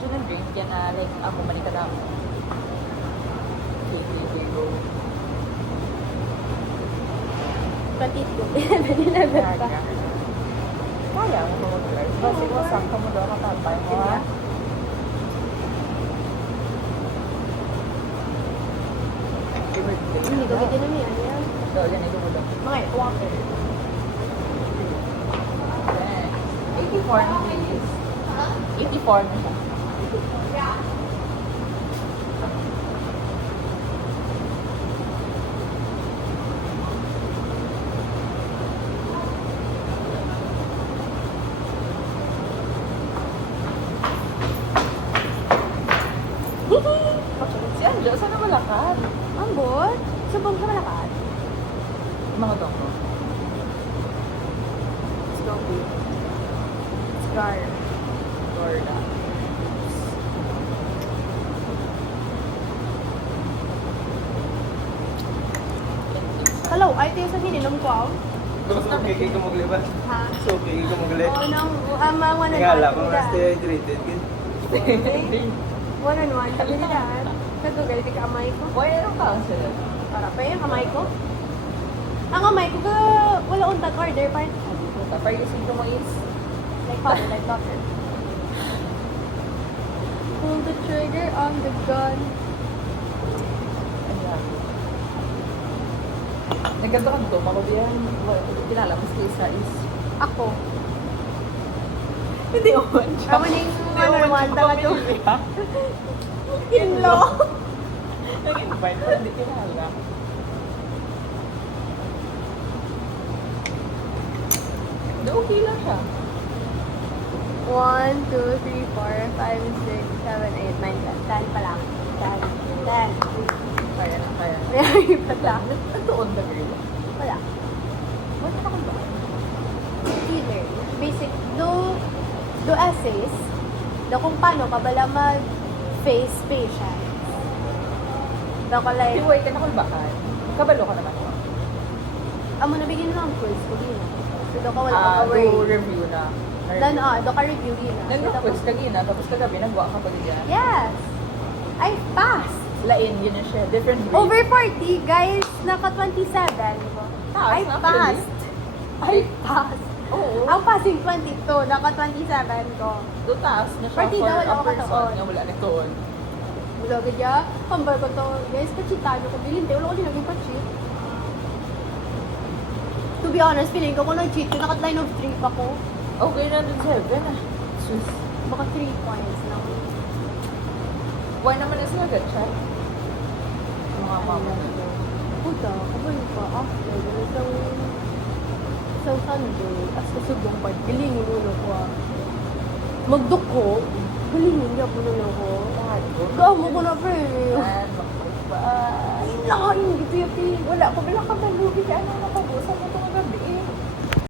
siya ng drink, kaya na like, ako manikad ako. Okay, go. 22. 11 pa. Kaya mo mag-drive. Kasi wasang ka mo daw nakatay mo ha. Hindi ko bitin naman yan. Daw, yan ito mo daw. Okay, water. 84 na please. 84 na siya. Si Anjo, saan na malakad? Ambot? Subong ka malakad? Mga doko. Let's go, babe. Scar. Gorda. Hello, ay ito yung sa hininom ko. Gusto ko kay ka maglibat. Ha? So, kay ka maglit. Oo, nang mga Tingala ko na stay hydrated. One-on-one. Sabi nila, nag-google ka kamay ko. Boy, anong council? Para pa yung kamay ko. Ang kamay ko, wala untag order pa. Tapos using ko mo is Like butter. Pull the trigger on the gun. Ayan. Nagkanto-kanto, makubihan. Kilala mo si Lisa is... Ako. Hindi naman siya. Ako na yung one-on-one talaga. Inlo. Nag-invite, pero hindi kilala. Hindi, okay lang siya. 1, 2, 3, 4, 5, 6, 7, 8, 9, 10. 10 pa lang. 10. Kaya na, kaya na. May pa lang. Nagtuon na girl. Wala. Wala na kung ba? Either. Basic, do essays, do kung paano ka bala mag-face patients. Do ko like, Si Way ka na kulbakan. Kabalo ka naman. amo nabigyan mo ng quiz ko din. So do ka wala Ah, ka do worry. review na. Do ka review din. Nag-quiz ka gina, tapos kagabi nagwa ka pa din yan. Yes! I passed! Lain, yun na siya. Different grade. Over 40, guys! Naka 27 ko. Taas I na, passed! I passed! Oo. Ang passing 22, naka 27 ko. Do taas na siya Partida, for wala a ako person kataon. nga wala nitoon. Wala ka dya, hambal ko to. Guys, pachitano ko. Bilinte, wala ko din naging pachit. To be honest, feeling ko kung nag-cheat ko, naka-line of 3 pa ko. Okay na din 7 ah. Sus. Baka 3 points lang. Why naman na sila gatcha? Mga mama. Puta, kabalo pa after. Ganitong sa Sunday, as kasugong part, galingin ulo ko ah. Magduko, galingin niya po na ko. Gamo ko na pre. Bye. Lain, gitu ya pi. Wala ko, bila ka malugi ka. Ano napabusan mo itong